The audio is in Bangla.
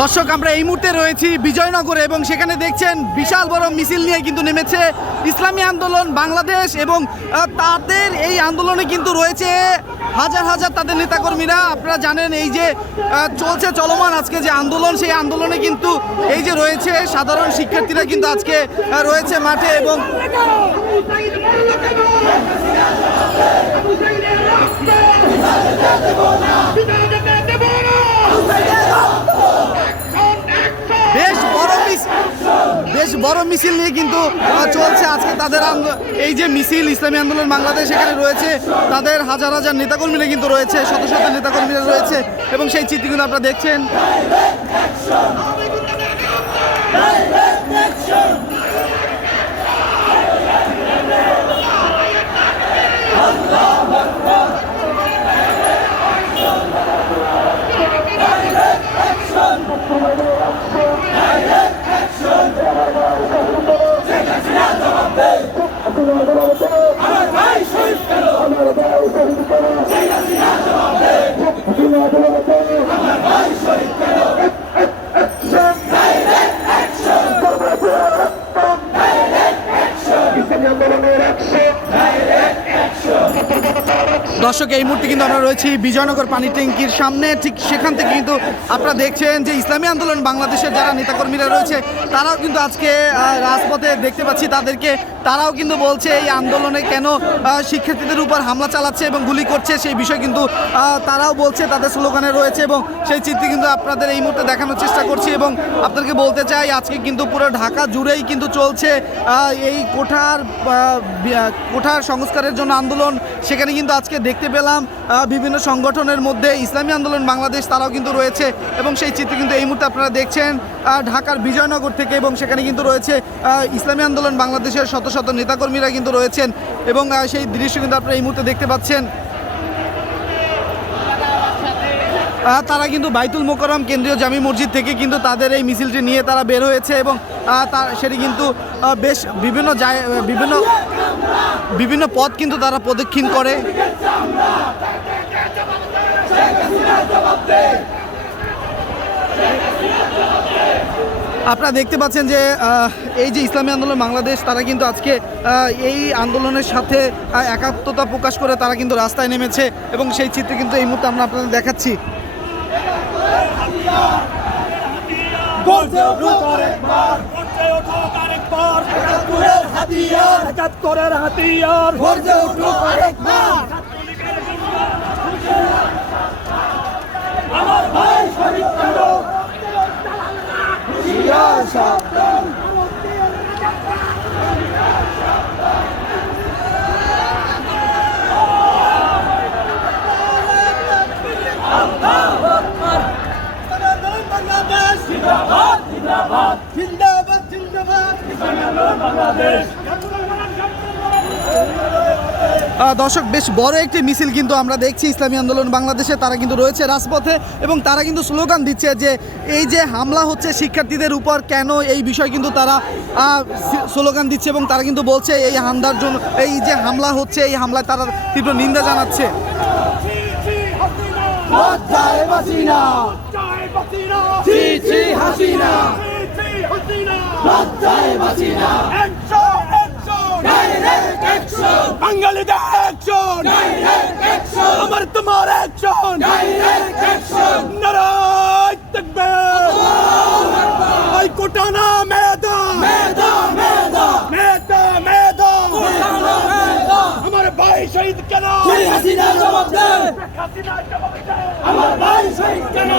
দর্শক, আমরা এই মুহূর্তে রয়েছি বিজয়নগরে এবং সেখানে দেখছেন বিশাল বড় মিছিল নিয়ে কিন্তু নেমেছে ইসলামী আন্দোলন বাংলাদেশ এবং তাদের এই আন্দোলনে কিন্তু রয়েছে হাজার হাজার তাদের নেতাকর্মীরা। আপনারা জানেন এই যে চলছে চলমান আজকে যে আন্দোলন, সেই আন্দোলনে কিন্তু এই যে রয়েছে সাধারণ শিক্ষার্থীরা কিন্তু আজকে রয়েছে মাঠে এবং বেশ বড় মিছিল নিয়ে কিন্তু চলছে আজকে তাদের এই যে মিছিল ইসলামী আন্দোলন বাংলাদেশ, এখানে রয়েছে তাদের হাজার হাজার নেতাকর্মীরা কিন্তু রয়েছে, শত শত নেতাকর্মীরা রয়েছে এবং সেই চিত্র কিন্তু আপনারা দেখছেন। দর্শক, এই মুহূর্তে কিন্তু আমরা রয়েছি বিজয়নগর পানি ট্যাঙ্কির সামনে। ঠিক সেখান থেকে কিন্তু আপনারা দেখছেন যে ইসলামী আন্দোলন বাংলাদেশের যারা নেতাকর্মীরা রয়েছে তারাও কিন্তু আজকে রাজপথে দেখতে পাচ্ছি তাদেরকে। তারাও কিন্তু বলছে এই আন্দোলনে কেন শিক্ষার্থীদের উপর হামলা চালাচ্ছে এবং গুলি করছে সেই বিষয় কিন্তু তারাও বলছে, তাদের স্লোগানে রয়েছে এবং সেই চিত্র কিন্তু আপনাদের এই মুহূর্তে দেখানোর চেষ্টা করছি। এবং আপনাদেরকে বলতে চাই আজকে কিন্তু পুরো ঢাকা জুড়েই কিন্তু চলছে এই কোঠার সংস্কারের জন্য আন্দোলন। সেখানে কিন্তু আজকে দেখতে পেলাম বিভিন্ন সংগঠনের মধ্যে ইসলামী আন্দোলন বাংলাদেশ তারাও কিন্তু রয়েছে এবং সেই চিত্র কিন্তু এই মুহূর্তে আপনারা দেখছেন ঢাকার বিজয়নগর থেকে এবং সেখানে কিন্তু রয়েছে ইসলামী আন্দোলন বাংলাদেশের শত শত নেতাকর্মীরা কিন্তু রয়েছেন এবং সেই দৃশ্য কিন্তু আপনারা এই মুহূর্তে দেখতে পাচ্ছেন। তারা কিন্তু বাইতুল মোকাররম কেন্দ্রীয় জামি মসজিদ থেকে কিন্তু তাদের এই মিছিলটি নিয়ে তারা বের হয়েছে এবং সেটি কিন্তু বেশ বিভিন্ন পথ কিন্তু তারা প্রদক্ষিণ করে। আপনারা দেখতে পাচ্ছেন যে এই যে ইসলামী আন্দোলন বাংলাদেশ তারা কিন্তু আজকে এই আন্দোলনের সাথে একাত্মতা প্রকাশ করে তারা কিন্তু রাস্তায় নেমেছে এবং সেই চিত্র কিন্তু এই মুহূর্তে আমরা আপনাদের দেখাচ্ছি। দর্শক, বেশ বড় একটি মিছিল কিন্তু আমরা দেখছি ইসলামী আন্দোলন বাংলাদেশে। তারা কিন্তু রয়েছে রাজপথে এবং তারা কিন্তু স্লোগান দিচ্ছে যে এই যে হামলা হচ্ছে শিক্ষার্থীদের উপর কেন, এই বিষয় কিন্তু তারা স্লোগান দিচ্ছে এবং তারা কিন্তু বলছে এই হামলার জন্য, এই যে হামলা হচ্ছে এই হামলায় তারা তীব্র নিন্দা জানাচ্ছে। বাঙালিদের অ্যাকশন, আমার তোমার অ্যাকশন, নারায়ে তাকবীর, আই কোটানা মেদা মেদা মেদা মেদা মেদা, আমার ভাই শহীদ কেন, হাসিনা জবাব দে, আমার ভাই শহীদ কেন।